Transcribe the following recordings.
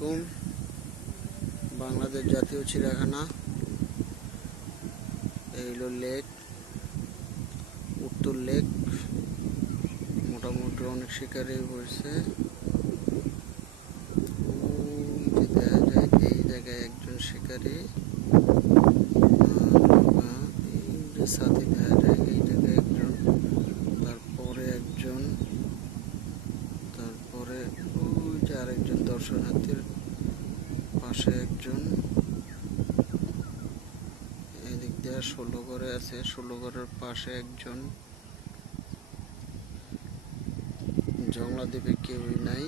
আলাইকুম। বাংলাদেশ জাতীয় চিড়িয়াখানা, এই হলো লেক, উত্তর লেক। মোটামুটি অনেক শিকারি বসছে। দেখা যায় এই জায়গায় একজন শিকারি, সাথে দেখা যায় এই জায়গায় একজন, তারপরে একজন, তারপরে ওই যে আরেকজন দর্শনার্থীর পাশে একজন। এদিক দিয়ে 16 ঘরে আছে, 16 ঘরের পাশে একজন। জংলা দ্বীপে কেউই নাই।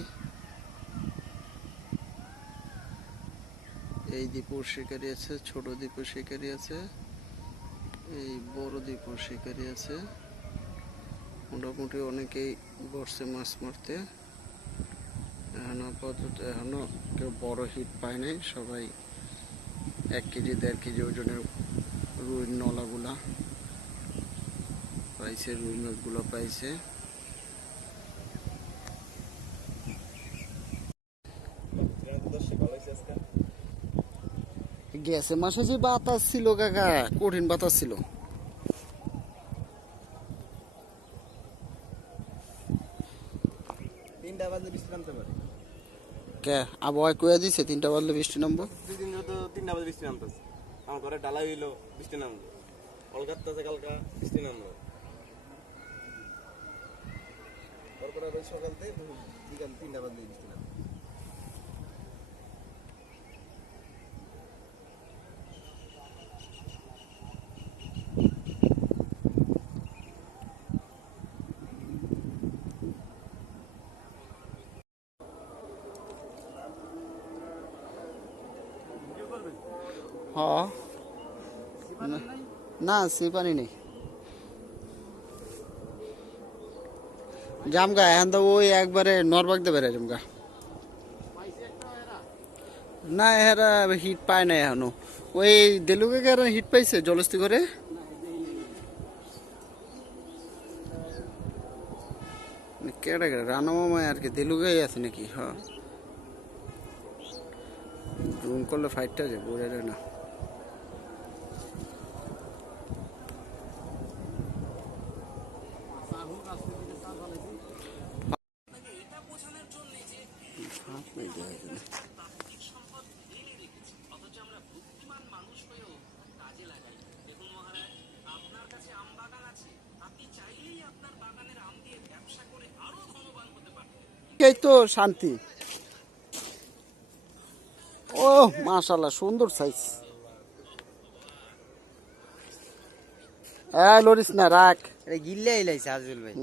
এই দ্বীপেও শিকারি আছে, ছোট দ্বীপেও শিকারি আছে, এই বড় দ্বীপেও শিকারি আছে। মোটামুটি অনেকেই বসছে মাছ মারতে। এখনো কেউ বড় হিট পায় নাই, সবাই 1 কেজি 1.5 কেজি ওজনের রুই নলাগুলা পাইছে, রুই মাছগুলো পাইছে। গেছে মাসে যে বাতাস ছিল কাকা, কঠিন বাতাস ছিল। কে আবহাওয়া কয়ে দিছে 3টা বাজলে বৃষ্টি নামবো। 3টা বাজে বৃষ্টি নামতেছে। আমার ঘরে ডালা হইলো, বৃষ্টি নামলো। কলকাতাতে কালকা বৃষ্টি নামলো। তারপরে সকাল থেকে বিকাল 3টা বাজলে বৃষ্টি নামলো। হ্যাঁ, না সে পানি নেই। জামগা এখন তো ওই একবারে নরবাগ দেবে জামগা। না এরা হিট পায় না এখনো। ওই দেলুকে হিট পাইছে জলস্তি করে। কেডা কেডা রানা মামায় আর কি দেলুকেই আছে নাকি? হ্যাঁ, জুম করলে ফাইটটা যায়, বোঝা যায় না। এই তো শান্তি। ও মাশাআল্লাহ, সুন্দর সাইজ। লরিস না, রাখ। গিল্লে এলাইছে আজুল ভাই।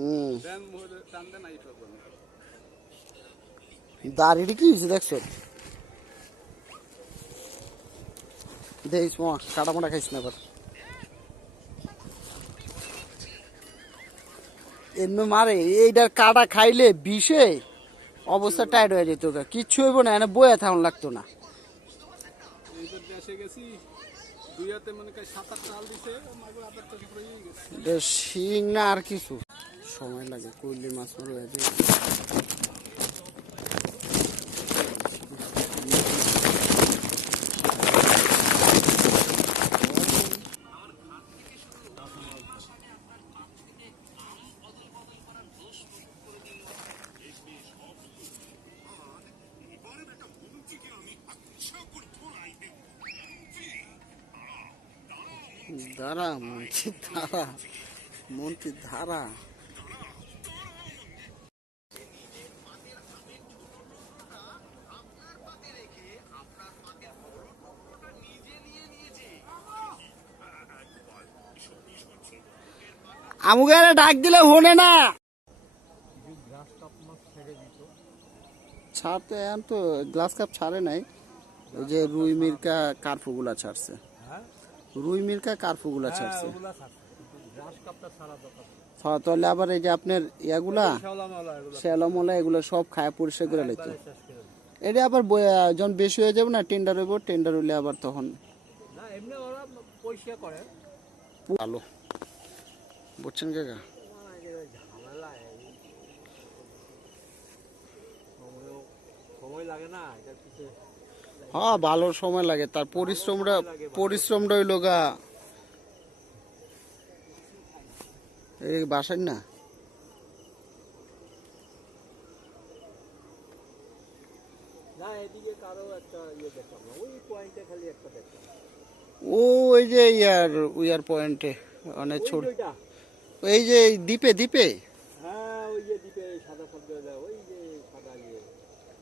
দাঁড়িয়ে কি হয়েছে দেখছো? দেখিস মা, কাটা মোটা খাইস না। এবার এমনি মারে, এইটার কাটা খাইলে বিষে অবস্থা টাইট হয়ে যেত। কিচ্ছু হইব না, এনে বয়ে থাকুন লাগতো না। শিং না আর কিছু সময় লাগে, কইলে মাছ মারো। দাঁড়া মন্ত্রী, দাঁড়া মন্ত্রী, ধারা। আমুকে ডাক দিলে হনে না। ছাড়তে এখন তো গ্লাস কাপ ছাড়ে নাই। ওই যে রুই মির্কা কার্ফুগুলা ছাড়ছে, রুই মির্কা কার্ফুগুলা ছাড়ছে। তাহলে আবার এই যে আপনার ইয়াগুলা শ্যালমলা এগুলো সব খায় পরিষ্কার করে লাইতো। এটা আবার যখন বেশি হয়ে যাবে না, টেন্ডার হইব, টেন্ডার হইলে আবার তখন ভালো। বুঝছেন কাকা? সময় লাগে না এটার পিছে। হ্যাঁ ভালো সময় লাগে, তার পরিশ্রমটা হইলো গা এই বাসায় না। না এদিকে কারো একটা ইয়ে দেখলাম না, ওই পয়েন্টে খালি একটা দেখলাম। ওই যে উইয়ার পয়েন্টে অনেক ছোট, ওইটা এই যে এই দ্বীপে দ্বীপে হ্যাঁ, ওই যে দ্বীপে সাদা সাদা, ওই যে সাদা ইয়ে,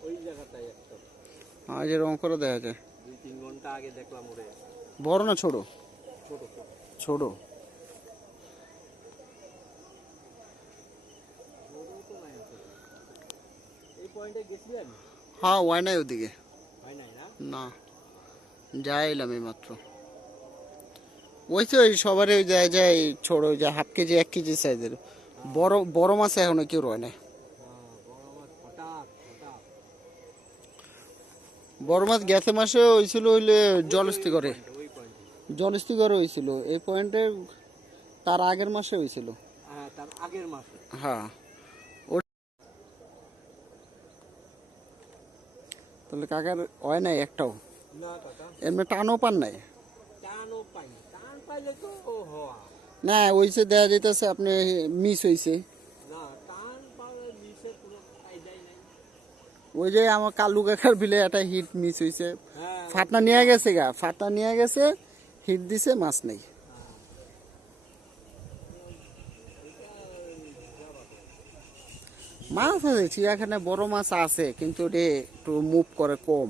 ওই জায়গাটায় একটা যে রং করে দেখা যায়। 2-3 ঘন্টা আগে দেখলাম ওরে। বড় না ছোট? ছোট ছোট ছোট। ওরও তো নাই আছে। এই পয়েন্টে গেছিলেন? হ্যাঁ ওয়াই নাই ওদিকে, হয় নাই না? না যাইলাম এই মাত্র। ওই তো ওই সবারই ওই যায় যায় ছোট, ওই যে 1/2 কেজি 1 কেজি সাইজের বড় বড় মাছ এখনো কেউ রয় না। হ্যাঁ, বড় মাছ হঠাৎ হঠাৎ। বড় মাছ গেছে মাসে হয়েছিল হইলে জলস্থি করে, ওই পয়েন্টে, জলস্থি করে হয়েছিল এই পয়েন্টে, তার আগের মাসে হয়েছিল। হ্যাঁ তার আগের মাসে। হ্যাঁ তাহলে কাকার হয় নাই একটাও, না কাকা, এমনি টানও পান নাই? টানও পাইনি, টান পাইলে তো হওয়া। না ওইসে দেয়া যেতেছে আপনি মিস হয়েছে। না, টান পাওয়ার নিচের কোনো কায়দাই নাই। ওই যে আমার কালু কাকার বিলে একটা হিট মিস হয়েছে, হ্যাঁ, ফাটনা নিয়ে গেছে গা, ফাটনা নিয়ে গেছে, হিট দিছে, মাছ নেই। মাছ আছে চিড়িয়াখানায়, বড় মাছ আছে কিন্তু ওটা একটু মুভ করে কম।